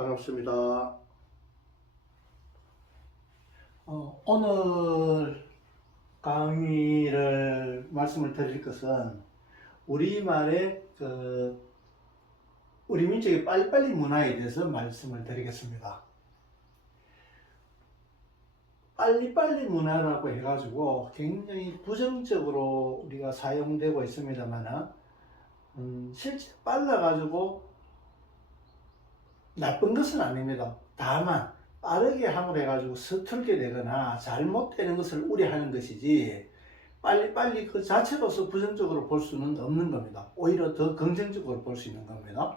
반갑습니다. 오늘 강의를 말씀을 드릴 것은 우리말의 우리 민족의 빨리빨리 문화에 대해서 말씀을 드리겠습니다. 빨리빨리 문화라고 해가지고 굉장히 부정적으로 우리가 사용되고 있습니다만 실제 빨라가지고 나쁜 것은 아닙니다. 다만 빠르게 함으로 해가지고 서툴게 되거나 잘못되는 것을 우려하는 것이지 빨리빨리 그 자체로서 부정적으로 볼 수는 없는 겁니다. 오히려 더 긍정적으로 볼 수 있는 겁니다.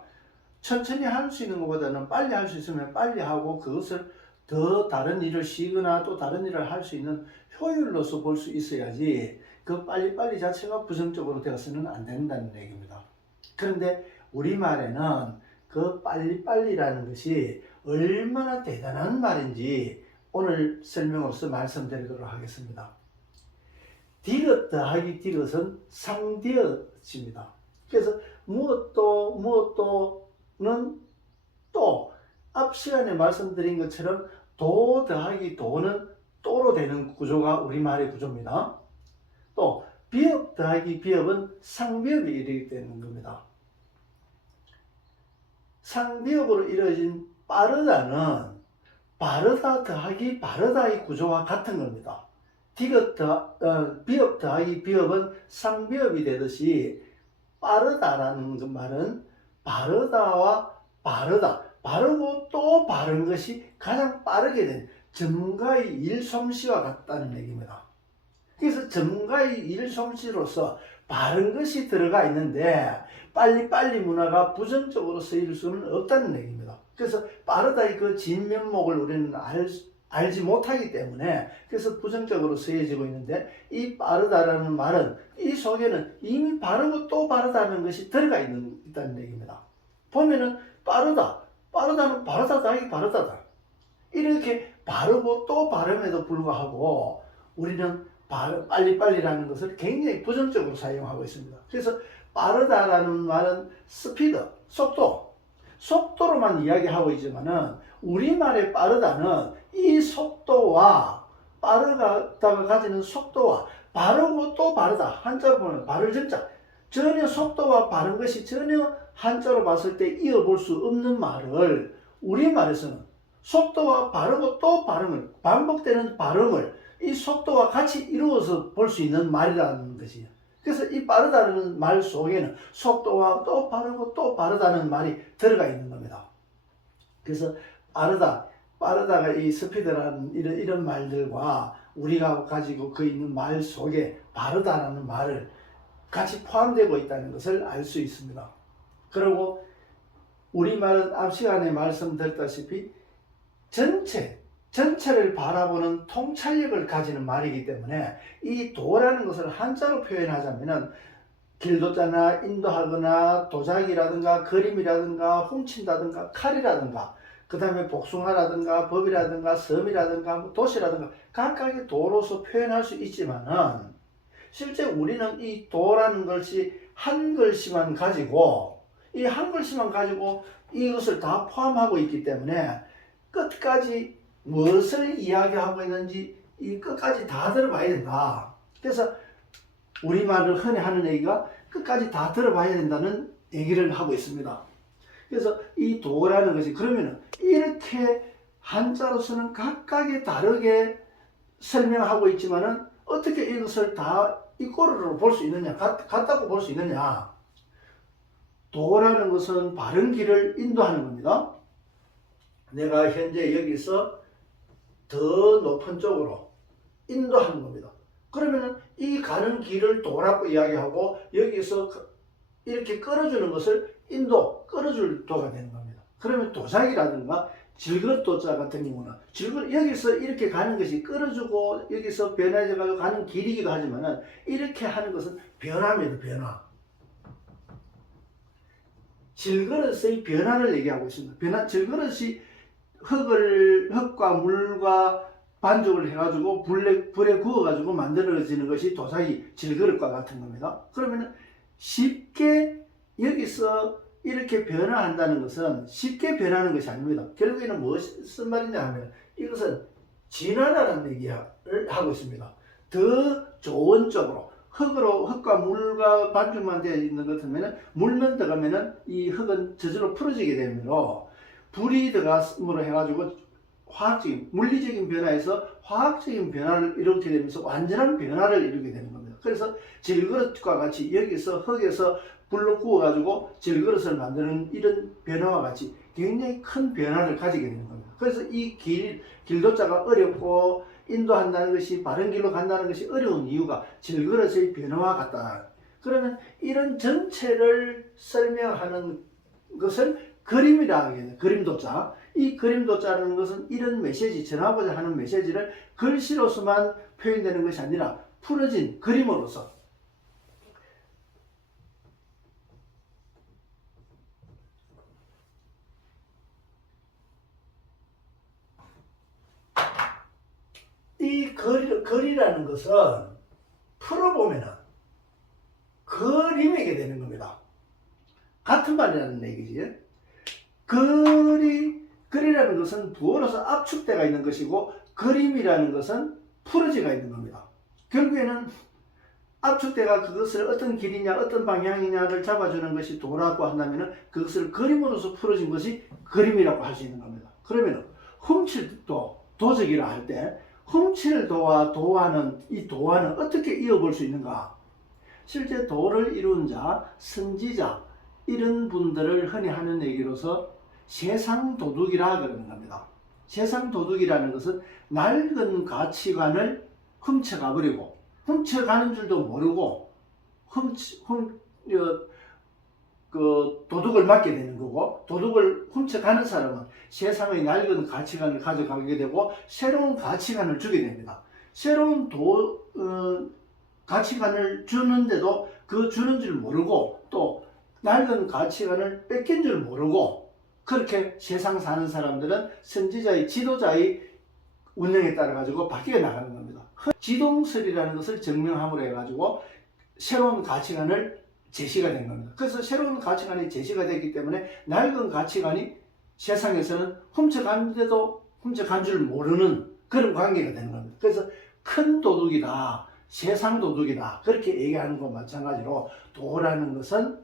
천천히 할 수 있는 것보다는 빨리 할 수 있으면 빨리 하고 그것을 더 다른 일을 쉬거나 또 다른 일을 할 수 있는 효율로서 볼 수 있어야지 그 빨리빨리 자체가 부정적으로 되어서는 안 된다는 얘기입니다. 그런데 우리말에는 그 빨리빨리라는 것이 얼마나 대단한 말인지 오늘 설명으로서 말씀드리도록 하겠습니다. 디귿 더하기 디귿은 상디귿입니다. 그래서 무엇도는 또 앞 시간에 말씀드린 것처럼 도 더하기 도는 또로 되는 구조가 우리말의 구조입니다. 또 비읍 더하기 비읍은 상비읍이 이르게 되는 겁니다. 상비읍으로 이루어진 빠르다는 바르다 더하기 바르다의 구조와 같은 겁니다. 비읍 더하기 비읍은 상비읍이 되듯이 빠르다라는 말은 바르다와 바르다, 바르고 또 바른 것이 가장 빠르게 된 전문가의 일솜씨와 같다는 얘기입니다. 그래서 전문가의 일솜씨로서 바른 것이 들어가 있는데 빨리빨리 문화가 부정적으로 쓰일 수는 없다는 얘기입니다. 그래서 빠르다의 그 진면목을 우리는 알지 못하기 때문에 그래서 부정적으로 쓰여지고 있는데 이 빠르다라는 말은 이 속에는 이미 바르고 또 바르다는 것이 들어가 있다는 얘기입니다. 보면은 빠르다는 바르다 더하기 바르다다. 이렇게 바르고 또 바름에도 불구하고 우리는 빨리빨리라는 것을 굉장히 부정적으로 사용하고 있습니다. 그래서 빠르다라는 말은 스피드, 속도로만 이야기하고 있지만은 우리말의 빠르다는 이 속도와 빠르다가 가지는 속도와 바르고 또 바르다, 한자로 보면 바를 정자, 전혀 속도와 바른 것이 전혀 한자로 봤을 때 이어볼 수 없는 말을 우리말에서는 속도와 바르고 또 발음을, 반복되는 발음을 이 속도와 같이 이루어서 볼 수 있는 말이라는 것이에요. 그래서 이 빠르다는 말 속에는 속도와 또 바르고 또 바르다는 말이 들어가 있는 겁니다. 그래서 빠르다가 이 스피드라는 이런 말들과 우리가 가지고 그 있는 말 속에 바르다라는 말을 같이 포함되고 있다는 것을 알 수 있습니다. 그리고 우리말은 앞 시간에 말씀드렸다시피 전체를 바라보는 통찰력을 가지는 말이기 때문에 이 도라는 것을 한자로 표현하자면 길도자나 인도하거나 도자기라든가 그림이라든가 훔친다든가 칼이라든가 그 다음에 복숭아라든가 법이라든가 섬이라든가 도시라든가 각각의 도로서 표현할 수 있지만은 실제 우리는 이 도라는 것이 한 글씨만 가지고 이 한 글씨만 가지고 이것을 다 포함하고 있기 때문에 끝까지 무엇을 이야기하고 있는지 이 끝까지 다 들어봐야 된다. 그래서 우리말을 흔히 하는 얘기가 끝까지 다 들어봐야 된다는 얘기를 하고 있습니다. 그래서 이 도라는 것이 그러면은 이렇게 한자로서는 각각의 다르게 설명하고 있지만은 어떻게 이것을 다 이꼬르로 볼 수 있느냐, 같다고 볼 수 있느냐. 도라는 것은 바른 길을 인도하는 겁니다. 내가 현재 여기서 더 높은 쪽으로 인도하는 겁니다. 그러면은 이 가는 길을 도라고 이야기하고 여기서 이렇게 끌어주는 것을 끌어줄 도가 되는 겁니다. 그러면 도자기라든가 질것도자 같은 경우는 여기서 이렇게 가는 것이 끌어주고 여기서 변해져 가지고 가는 길이기도 하지만은 이렇게 하는 것은 변화입니다. 변화. 질그릇의 변화를 얘기하고 있습니다. 질그릇이 흙과 물과 반죽을 해가지고 불에 구워가지고 만들어지는 것이 도자기 질그릇과 같은 겁니다. 그러면 쉽게 여기서 이렇게 변화한다는 것은 쉽게 변하는 것이 아닙니다. 결국에는 무슨 말이냐 하면 이것은 진화라는 얘기를 하고 있습니다. 더 좋은 쪽으로 흙과 물과 반죽만 되어 있는 것 같으면 물만 들어가면 이 흙은 저절로 풀어지게 되므로 불이 들어감으로 해가지고 화학적인 물리적인 변화에서 화학적인 변화를 이루게 되면서 완전한 변화를 이루게 되는 겁니다. 그래서 질그릇과 같이 여기서 흙에서 불로 구워가지고 질그릇을 만드는 이런 변화와 같이 굉장히 큰 변화를 가지게 되는 겁니다. 그래서 이 길도자가 어렵고 인도한다는 것이 바른 길로 간다는 것이 어려운 이유가 질그릇의 변화와 같다. 그러면 이런 전체를 설명하는 것을 그림이라 하겠네. 그림도자. 이 그림도자라는 것은 이런 메시지, 전하고자 하는 메시지를 글씨로서만 표현되는 것이 아니라 풀어진 그림으로서 이 글이라는 것은 풀어보면은 그림이게 되는 겁니다. 같은 말이라는 얘기지. 글이라는 것은 부어로서 압축대가 있는 것이고 그림이라는 것은 풀어지가 있는 겁니다. 결국에는 압축대가 그것을 어떤 길이냐 어떤 방향이냐를 잡아주는 것이 도라고 한다면 그것을 그림으로서 풀어진 것이 그림이라고 할 수 있는 겁니다. 그러면 훔칠도 도적이라 할 때 훔칠 도와 도화는 이 도화는 어떻게 이어볼 수 있는가? 실제 도를 이룬 자, 선지자 이런 분들을 흔히 하는 얘기로서 세상 도둑이라 그러는 겁니다. 세상 도둑이라는 것은 낡은 가치관을 훔쳐가 버리고 훔쳐가는 줄도 모르고 도둑을 맞게 되는 거고, 도둑을 훔쳐가는 사람은 세상의 낡은 가치관을 가져가게 되고 새로운 가치관을 주게 됩니다. 새로운 가치관을 주는데도 그 주는 줄 모르고 또 낡은 가치관을 뺏긴 줄 모르고 그렇게 세상 사는 사람들은 선지자의 지도자의 운영에 따라 가지고 바뀌어 나가는 겁니다. 지동설이라는 것을 증명함으로 해가지고 새로운 가치관을 제시가 된 겁니다. 그래서 새로운 가치관이 제시가 됐기 때문에 낡은 가치관이 세상에서는 훔쳐갔는데도 훔쳐간 줄 모르는 그런 관계가 되는 겁니다. 그래서 큰 도둑이다, 세상 도둑이다 그렇게 얘기하는 것과 마찬가지로 도라는 것은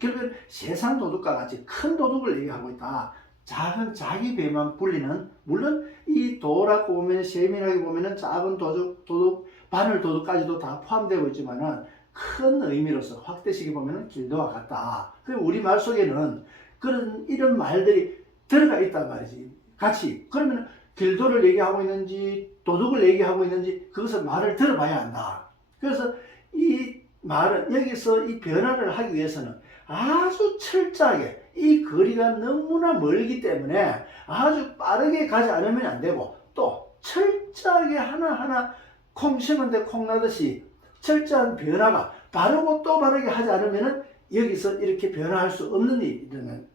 결국은 세상 도둑과 같이 큰 도둑을 얘기하고 있다. 작은 자기 배만 불리는, 물론 이 도라고 보면 세밀하게 보면 작은 도둑, 바늘 도둑까지도 다 포함되고 있지만은 큰 의미로서 확대식에 보면 길도와 같다. 그리고 우리말 속에는 이런 말들이 들어가 있단 말이지. 같이. 그러면 길도를 얘기하고 있는지 도둑을 얘기하고 있는지 그것을 말을 들어봐야 한다. 그래서 이 말은 여기서 이 변화를 하기 위해서는 아주 철저하게 이 거리가 너무나 멀기 때문에 아주 빠르게 가지 않으면 안 되고 또 철저하게 하나하나 콩 심은데 콩 나듯이 철저한 변화가 바르고 또 바르게 하지 않으면 여기서 이렇게 변화할 수 없는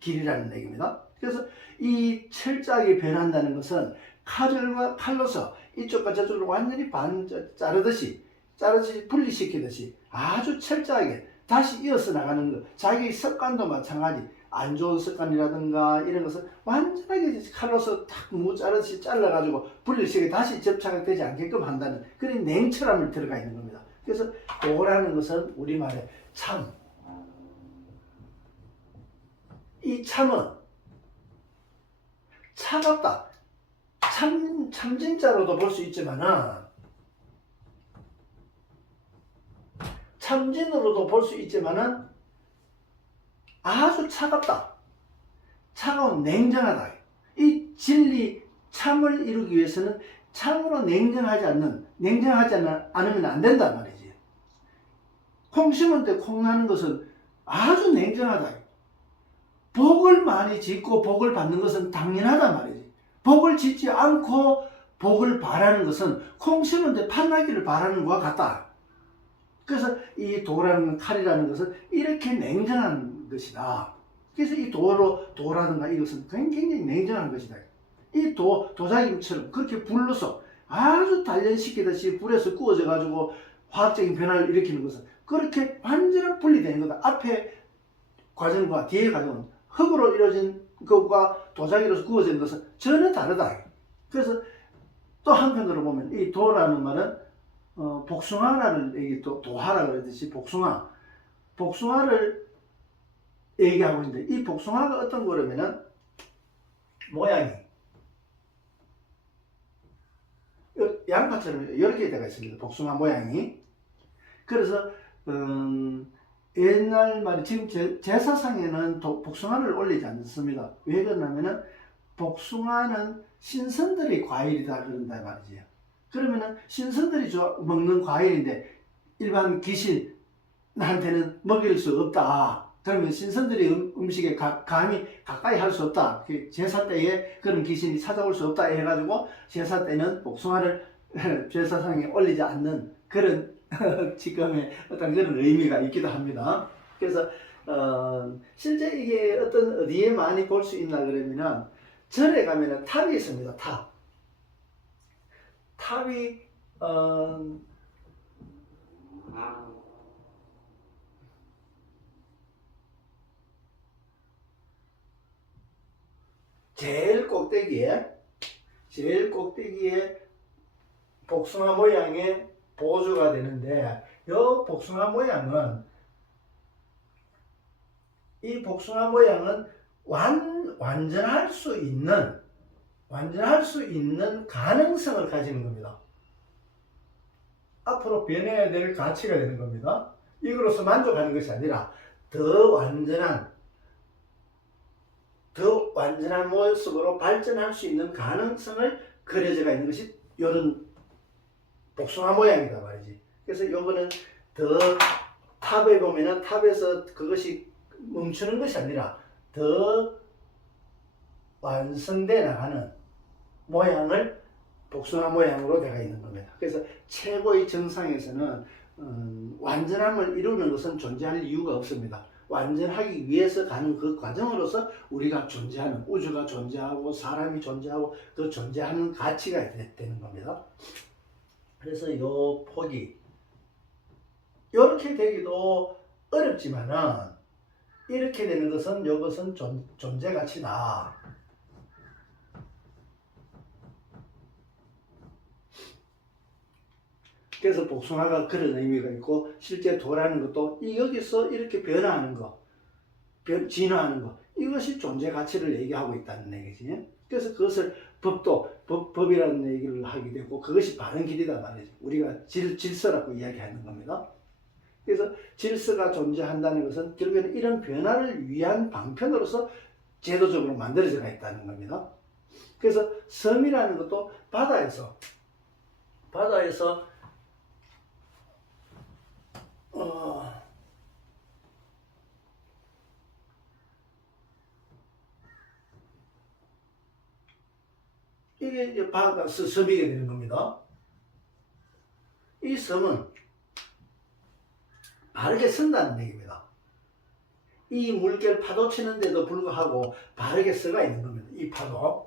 길이라는 얘기입니다. 그래서 이 철저하게 변한다는 것은 칼로서 이쪽과 저쪽을 완전히 자르듯이 분리시키듯이 아주 철저하게 다시 이어서 나가는 것. 자기 습관도 마찬가지. 안 좋은 습관이라든가 이런 것을 완전하게 칼로서 탁 자르듯이 잘라가지고 분리시키게 다시 접착되지 않게끔 한다는 그런 냉철함을 들어가 있는 겁니다. 그래서 도라는 것은 우리말에 참. 이 참은 차갑다. 참진자로도 볼 수 있지만은 참진으로도 볼 수 있지만은 아주 차갑다. 차가운 냉정하다. 이 진리 참을 이루기 위해서는 참으로 냉정하지 않으면 안 된단 말이지. 콩 심을 때 콩 나는 것은 아주 냉정하다. 복을 많이 짓고 복을 받는 것은 당연하단 말이지. 복을 짓지 않고 복을 바라는 것은 콩 심을 때 판나기를 바라는 것과 같다. 그래서 이 도라는 칼이라는 것은 이렇게 냉정한 것이다. 그래서 이 도라든가 이것은 굉장히 냉정한 것이다. 이 도자기처럼 그렇게 불러서 아주 단련시키듯이 불에서 구워져 가지고 화학적인 변화를 일으키는 것은 그렇게 완전한 분리되는 거다. 앞에 과정과 뒤에 과정은 흙으로 이루어진 것과 도자기로서 구워진 것은 전혀 다르다. 그래서 또 한편으로 보면 이 도라는 말은 복숭아라는 얘기, 또 도화라고 그러듯이 복숭아를 얘기하고 있는데, 이 복숭아가 어떤 거라면은 모양이 양파처럼 이렇게 되어 있습니다. 복숭아 모양이. 그래서 옛날 말이 지금 제사상에는 복숭아를 올리지 않습니다. 왜 그러냐면은 복숭아는 신선들의 과일이다 그런다 말이지요. 그러면은 신선들이 먹는 과일인데 일반 귀신한테는 먹일 수 없다. 그러면 신선들이 음식에 감히 가까이 할 수 없다. 제사 때에 그런 귀신이 찾아올 수 없다 해가지고 제사 때는 복숭아를 제사상에 올리지 않는 그런 지금의 어떤 그런 의미가 있기도 합니다. 그래서 실제 이게 어디에 많이 볼 수 있나 그러면은 절에 가면은 탑이 있습니다. 탑이 제일 꼭대기에 복숭아 모양의 보조가 되는데, 이 복숭아 모양은 완전할 수 있는 가능성을 가지는 겁니다. 앞으로 변해야 될 가치가 되는 겁니다. 이거로서 만족하는 것이 아니라 더 완전한 모습으로 발전할 수 있는 가능성을 그려져가 있는 것이 이런 복숭아 모양이다 말이지. 그래서 요거는 더 탑에 보면은 탑에서 그것이 멈추는 것이 아니라 더 완성돼 나가는 모양을 복숭아 모양으로 되어 있는 겁니다. 그래서 최고의 정상에서는 완전함을 이루는 것은 존재할 이유가 없습니다. 완전하기 위해서 가는 그 과정으로서 우리가 존재하는, 우주가 존재하고 사람이 존재하고 그 존재하는 가치가 되는 겁니다. 그래서 요 폭이 이렇게 되기도 어렵지만은 이렇게 되는 것은 이것은 존재 가치다. 그래서 복숭아가 그런 의미가 있고, 실제 도라는 것도 여기서 이렇게 변화하는 거, 진화하는 거, 이것이 존재 가치를 얘기하고 있다는 얘기지. 그래서 그것을 법이라는 얘기를 하게 되고, 그것이 바른 길이다 말이죠. 우리가 질서라고 이야기하는 겁니다. 그래서 질서가 존재한다는 것은 결국에는 이런 변화를 위한 방편으로서 제도적으로 만들어져 있다는 겁니다. 그래서 섬이라는 것도 바다에서 이게 이제 바다 섬이게 되는 겁니다. 이 섬은 바르게 선다는 얘기입니다. 이 물결 파도 치는데도 불구하고 바르게 서가 있는 겁니다.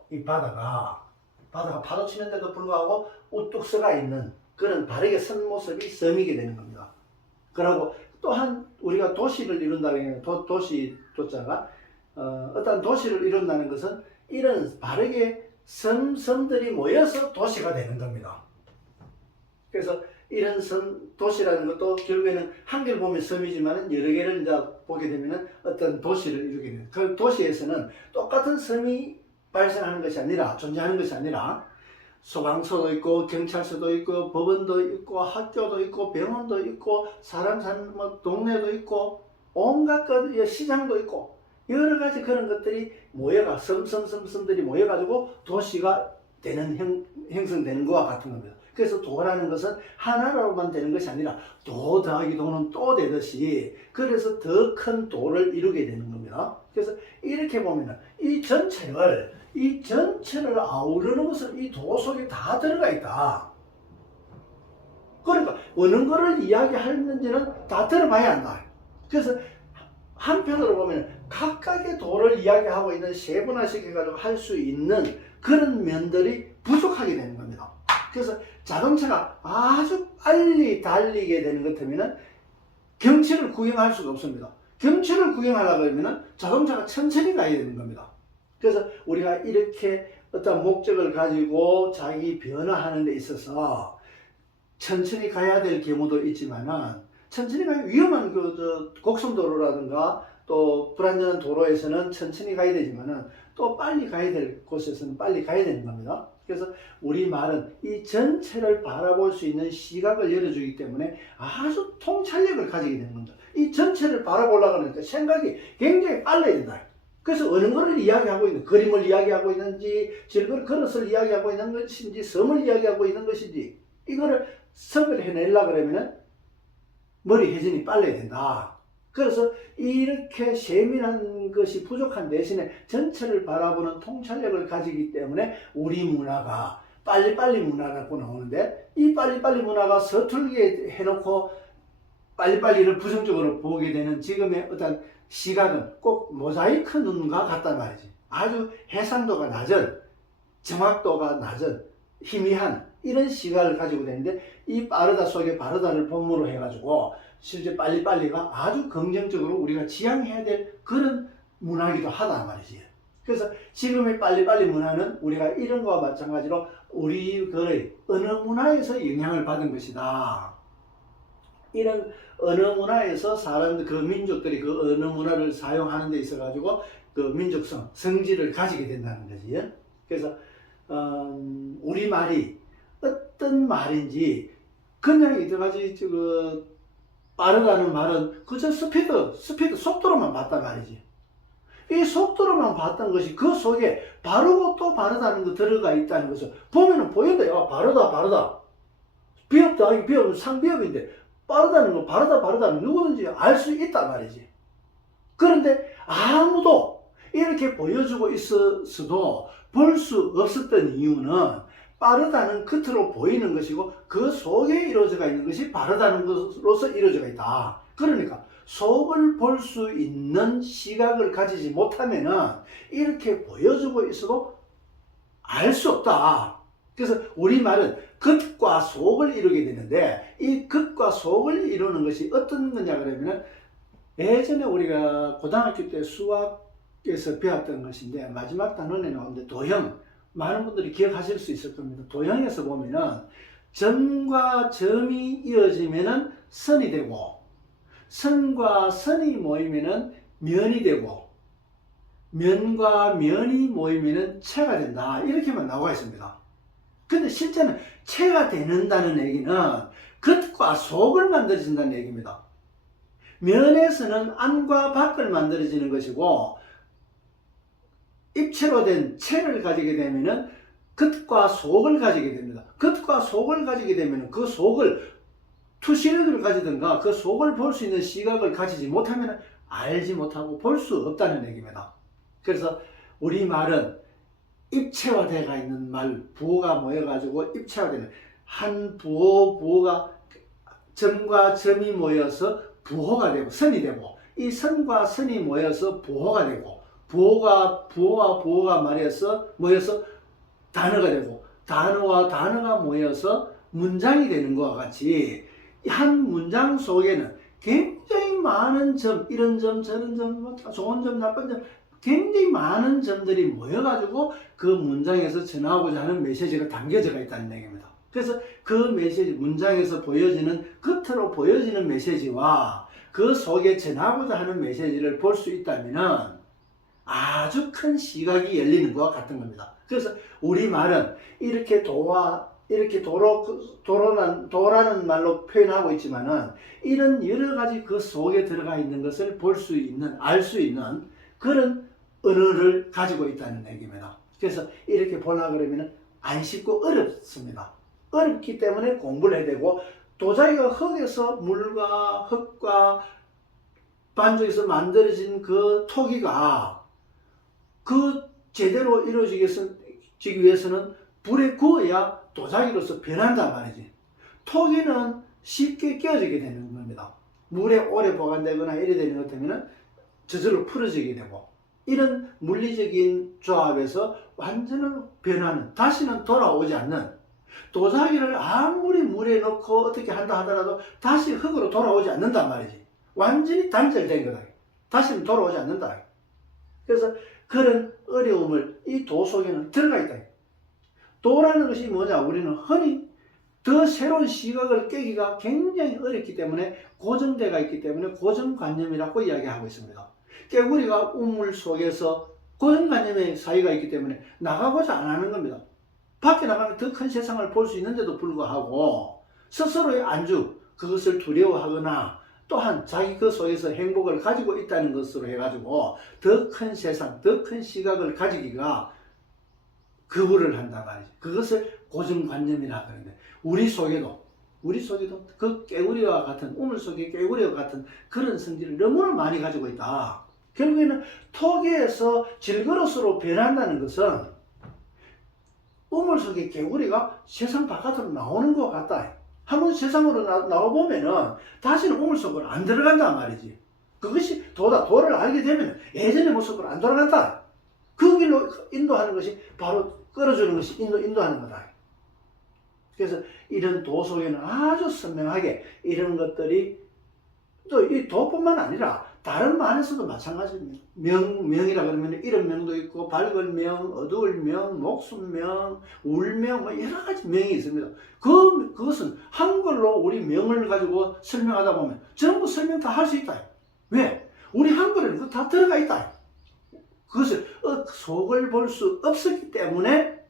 이 바다가 파도 치는데도 불구하고 우뚝 서가 있는 그런 바르게 선 모습이 섬이게 되는 겁니다. 그리고 또한 우리가 도시를 이룬다는 도자가 어떤 도시를 이룬다는 것은 이런 바르게 섬들이 모여서 도시가 되는 겁니다. 그래서 이런 도시라는 것도 결국에는 한결 보면 섬이지만 여러 개를 이제 보게 되면 어떤 도시를 이루게 됩니다. 그 도시에서는 똑같은 섬이 발생하는 것이 아니라, 존재하는 것이 아니라 소방서도 있고 경찰서도 있고 법원도 있고 학교도 있고 병원도 있고 사람 사는 동네도 있고 온갖 것, 시장도 있고 여러 가지 그런 것들이 모여가 섬들이 모여가지고 도시가 형성되는 것과 같은 겁니다. 그래서 도라는 것은 하나로만 되는 것이 아니라 도 더하기 도는 또 되듯이, 그래서 더 큰 도를 이루게 되는 겁니다. 그래서 이렇게 보면은 이 전체를 아우르는 것은 이 도 속에 다 들어가 있다. 그러니까 어느 거를 이야기하는지는 다 들어봐야 한다. 그래서 한편으로 보면 각각의 도를 이야기하고 있는, 세분화시켜가지고 할 수 있는 그런 면들이 부족하게 되는 겁니다. 그래서 자동차가 아주 빨리 달리게 되는 것 같으면 경치를 구경할 수가 없습니다. 경치를 구경하려고 하면 자동차가 천천히 가야 되는 겁니다. 그래서 우리가 이렇게 어떤 목적을 가지고 자기 변화하는 데 있어서 천천히 가야 될 경우도 있지만은 천천히 가야 위험한 곡선도로라든가 또 불안전한 도로에서는 천천히 가야 되지만은 또 빨리 가야 될 곳에서는 빨리 가야 되는 겁니다. 그래서 우리 말은 이 전체를 바라볼 수 있는 시각을 열어주기 때문에 아주 통찰력을 가지게 되는 겁니다. 이 전체를 바라보려고 하니까 생각이 굉장히 빨라야 된다. 그래서 어느 거를 이야기하고 있는, 그림을 이야기하고 있는지, 그릇을 이야기하고 있는 것인지, 섬을 이야기하고 있는 것인지, 이거를 선별해내려고 그러면은 머리 회전이 빨라야 된다. 그래서 이렇게 세밀한 것이 부족한 대신에 전체를 바라보는 통찰력을 가지기 때문에 우리 문화가 빨리빨리 문화라고 나오는데, 이 빨리빨리 문화가 서툴게 해놓고 빨리빨리를 부정적으로 보게 되는 지금의 어떤 시각은 꼭 모자이크 눈과 같단 말이지. 아주 해상도가 낮은, 정확도가 낮은, 희미한 이런 시각을 가지고 되는데, 이 빠르다 속에 바르다를 본무로 해가지고 실제 빨리빨리가 아주 긍정적으로 우리가 지향해야 될 그런 문화이기도 하단 말이지. 그래서 지금의 빨리빨리 문화는 우리가 이런 거와 마찬가지로 우리 그 어느 문화에서 영향을 받은 것이다. 이런 어느 문화에서 사람들, 그 민족들이 그 어느 문화를 사용하는 데 있어 가지고 그 민족성, 성질을 가지게 된다는 거지. 그래서 우리 말이 어떤 말인지 그냥 이때까지 빠르다는 말은 그저 스피드, 속도로만 봤단 말이지. 이 속도로만 봤던 것이 그 속에 바르고 또 바르다는 거 들어가 있다는 것을 보면은 보인다. 야, 바르다. 비읍다. 비읍은 상비읍인데 빠르다는 거, 바르다는 누구든지 알 수 있단 말이지. 그런데 아무도 이렇게 보여주고 있었어도 볼 수 없었던 이유는 빠르다는 겉으로 보이는 것이고 그 속에 이루어져 있는 것이 바르다는 것으로서 이루어져 있다. 그러니까 속을 볼 수 있는 시각을 가지지 못하면은 이렇게 보여주고 있어도 알 수 없다. 그래서 우리말은 겉과 속을 이루게 되는데, 이 겉과 속을 이루는 것이 어떤 거냐 그러면은, 예전에 우리가 고등학교 때 수학에서 배웠던 것인데 마지막 단원에 나오는데 도형, 많은 분들이 기억하실 수 있을 겁니다. 도형에서 보면은 점과 점이 이어지면은 선이 되고, 선과 선이 모이면은 면이 되고, 면과 면이 모이면은 체가 된다. 이렇게만 나와 있습니다. 근데 실제는 체가 되는다는 얘기는 겉과 속을 만들어진다는 얘기입니다. 면에서는 안과 밖을 만들어지는 것이고, 입체로 된 체를 가지게 되면은 겉과 속을 가지게 됩니다. 겉과 속을 가지게 되면은 그 속을 투시력을 가지든가 그 속을 볼 수 있는 시각을 가지지 못하면 알지 못하고 볼 수 없다는 얘기입니다. 그래서 우리 말은 입체화되어 있는 말, 부호가 모여가지고 입체화되는 한 부호가 점과 점이 모여서 부호가 되고 선이 되고, 이 선과 선이 모여서 부호가 되고, 부호와 부호가 모여서 단어가 되고, 단어와 단어가 모여서 문장이 되는 것과 같이 한 문장 속에는 굉장히 많은 점, 이런 점, 저런 점, 좋은 점, 나쁜 점, 굉장히 많은 점들이 모여가지고 그 문장에서 전하고자 하는 메시지가 담겨져 있다는 얘기입니다. 그래서 그 메시지, 문장에서 보여지는, 겉으로 보여지는 메시지와 그 속에 전하고자 하는 메시지를 볼 수 있다면 아주 큰 시각이 열리는 것과 같은 겁니다. 그래서 우리 말은 이렇게 도라는 말로 표현하고 있지만은 이런 여러 가지 그 속에 들어가 있는 것을 볼 수 있는, 알 수 있는 그런 언어를 가지고 있다는 얘기입니다. 그래서 이렇게 보려고 그러면 안 쉽고 어렵습니다. 어렵기 때문에 공부를 해야 되고, 도자기가 흙에서 물과 흙과 반죽에서 만들어진 그 토기가 그 제대로 이루어지기 위해서는 불에 구워야 도자기로서 변한단 말이지. 토기는 쉽게 깨어지게 되는 겁니다. 물에 오래 보관되거나 이래 되는 것 같으면 저절로 풀어지게 되고, 이런 물리적인 조합에서 완전한 변화는, 다시는 돌아오지 않는, 도자기를 아무리 물에 넣고 어떻게 한다 하더라도 다시 흙으로 돌아오지 않는단 말이지. 완전히 단절된 거다. 다시는 돌아오지 않는다. 그래서 그런 어려움을 이 도 속에는 들어가 있다. 도라는 것이 뭐냐? 우리는 흔히 더 새로운 시각을 깨기가 굉장히 어렵기 때문에 고정대가 있기 때문에 고정관념이라고 이야기하고 있습니다. 깨구리가 우물 속에서 고정관념의 사이가 있기 때문에 나가고자 안 하는 겁니다. 밖에 나가면 더 큰 세상을 볼 수 있는데도 불구하고 스스로의 안주, 그것을 두려워하거나 또한 자기 그 속에서 행복을 가지고 있다는 것으로 해가지고 더 큰 세상, 더 큰 시각을 가지기가 거부를 한다 말이죠. 그것을 고정관념이라 그러는데 우리 속에도 그 깨구리와 같은 우물 속의 깨구리와 같은 그런 성질을 너무나 많이 가지고 있다. 결국에는 토기에서 질그릇으로 변한다는 것은 우물 속의 개구리가 세상 바깥으로 나오는 것 같다. 한번 세상으로 나와보면은 다시는 우물 속으로 안 들어간단 말이지. 그것이 도다. 도를 알게 되면 예전의 모습으로 안 돌아간다. 그 길로 인도하는 것이 바로 끌어주는 것이 인도하는 거다. 그래서 이런 도 속에는 아주 선명하게 이런 것들이 또 이 도뿐만 아니라 다른 말에서도 마찬가지입니다. 명이라 그러면 이런 명도 있고 밝은 명, 어두울 명, 목숨명, 울명 뭐 여러 가지 명이 있습니다. 그것은 한글로 우리 명을 가지고 설명하다 보면 전부 설명 다 할 수 있다. 왜? 우리 한글에는 그거 다 들어가 있다. 그것을 속을 볼 수 없었기 때문에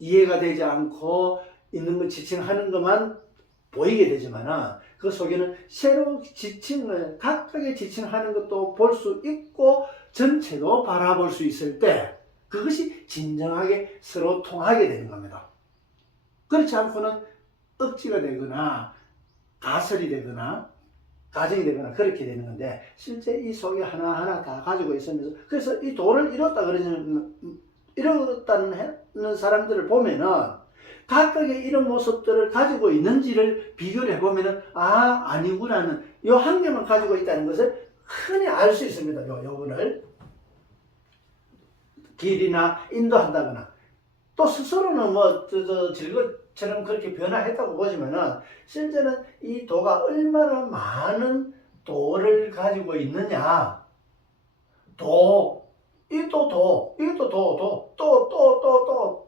이해가 되지 않고 있는 것 지칭하는 것만 보이게 되지만은 그 속에는 새로 지칭을 각각의 지칭하는 것도 볼 수 있고 전체도 바라볼 수 있을 때 그것이 진정하게 서로 통하게 되는 겁니다. 그렇지 않고는 억지가 되거나 가설이 되거나 가정이 되거나 그렇게 되는 건데 실제 이 속에 하나하나 다 가지고 있으면서 그래서 이 도를 이뤘다는 사람들을 보면은 각각의 이런 모습들을 가지고 있는지를 비교를 해보면은 아니구나는 요 한 개만 가지고 있다는 것을 흔히 알 수 있습니다. 요거를 길이나 인도한다거나 또 스스로는 뭐 질것처럼 그렇게 변화했다고 보지만은 실제는 이 도가 얼마나 많은 도를 가지고 있느냐. 이것도 또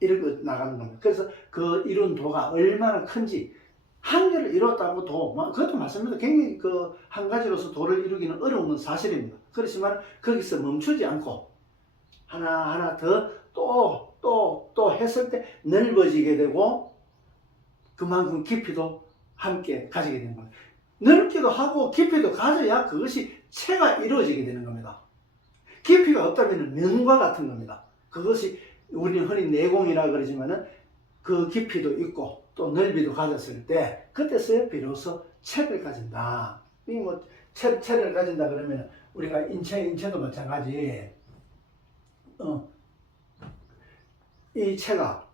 이렇게 나가는 겁니다. 그래서 그 이룬 도가 얼마나 큰지 한 개를 이뤘다고 그것도 맞습니다. 굉장히 그 한 가지로서 도를 이루기는 어려운 건 사실입니다. 그렇지만 거기서 멈추지 않고 하나하나 또 했을 때 넓어지게 되고 그만큼 깊이도 함께 가지게 되는 겁니다. 넓기도 하고 깊이도 가져야 그것이 체가 이루어지게 되는 겁니다. 깊이가 없다면 면과 같은 겁니다. 그것이 우리는 흔히 내공이라 그러지만은 그 깊이도 있고 또 넓이도 가졌을 때 그때서야 비로소 체를 가진다. 체를 가진다 그러면 우리가 인체도 마찬가지. 이 체가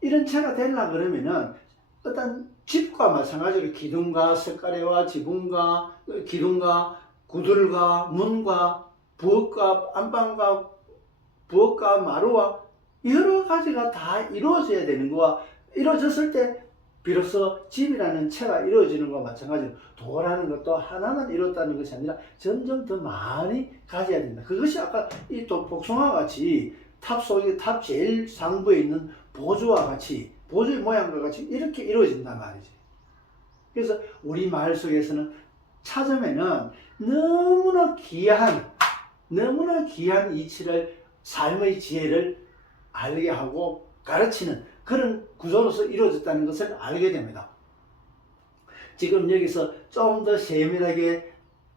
이런 체가 되려 그러면은 어떤 집과 마찬가지로 기둥과 석가래와 지붕과 기둥과 구들과 문과 부엌과 안방과 부엌과 마루와 여러 가지가 다 이루어져야 되는 거와 이루어졌을 때 비로소 집이라는 체가 이루어지는 것과 마찬가지로 도라는 것도 하나만 이뤘다는 것이 아니라 점점 더 많이 가져야 된다. 그것이 아까 이 복숭아와 같이 탑 제일 상부에 있는 보조와 같이 보조의 모양과 같이 이렇게 이루어진단 말이지. 그래서 우리 말 속에서는 찾으면은 너무나 귀한 이치를 삶의 지혜를 알게 하고 가르치는 그런 구조로서 이루어졌다는 것을 알게 됩니다. 지금 여기서 좀 더 세밀하게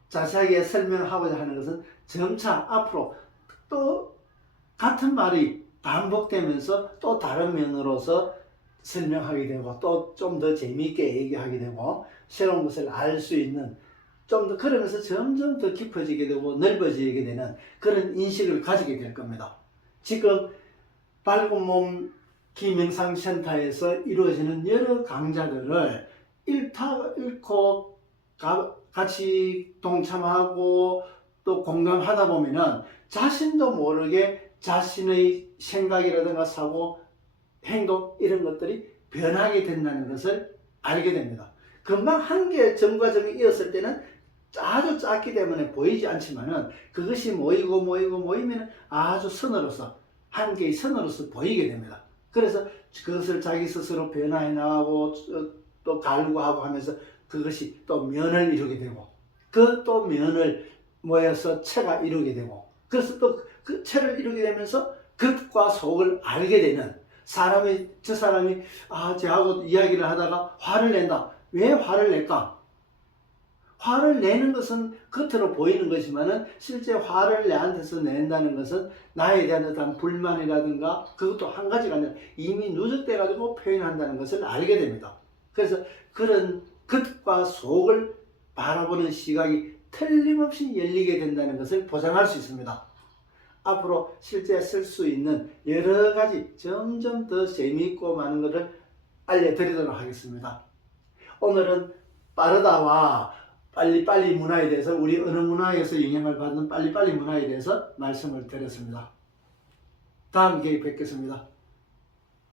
자세하게 설명하고자 하는 것은 점차 앞으로 또 같은 말이 반복되면서 또 다른 면으로서 설명하게 되고 또 좀 더 재미있게 얘기하게 되고 새로운 것을 알 수 있는 좀 더 그러면서 점점 더 깊어지게 되고 넓어지게 되는 그런 인식을 가지게 될 겁니다. 지금 밝은 몸 기명상센터에서 이루어지는 여러 강좌들을 읽고 같이 동참하고 또 공감하다 보면은 자신도 모르게 자신의 생각이라든가 사고, 행동 이런 것들이 변하게 된다는 것을 알게 됩니다. 금방 한 개 점과 점이 이었을 때는 아주 작기 때문에 보이지 않지만은 그것이 모이면 아주 선으로서 한 개의 선으로서 보이게 됩니다. 그래서 그것을 자기 스스로 변화해 나가고 또 갈고 하고 하면서 그것이 또 면을 이루게 되고 그 또 면을 모여서 체가 이루게 되고 그래서 또 그 체를 이루게 되면서 겉과 속을 알게 되는 저 사람이 쟤하고 이야기를 하다가 화를 낸다. 왜 화를 낼까? 화를 내는 것은 겉으로 보이는 것이지만은 실제 화를 내한테서 낸다는 것은 나에 대한 어떤 불만이라든가 그것도 한 가지가 아니라 이미 누적돼 가지고 표현한다는 것을 알게 됩니다. 그래서 그런 겉과 속을 바라보는 시각이 틀림없이 열리게 된다는 것을 보장할 수 있습니다. 앞으로 실제 쓸 수 있는 여러 가지 점점 더 재미있고 많은 것을 알려드리도록 하겠습니다. 오늘은 빠르다와 빨리빨리 문화에 대해서 우리 어느 문화에서 영향을 받는 빨리빨리 문화에 대해서 말씀을 드렸습니다. 다음 기회에 뵙겠습니다.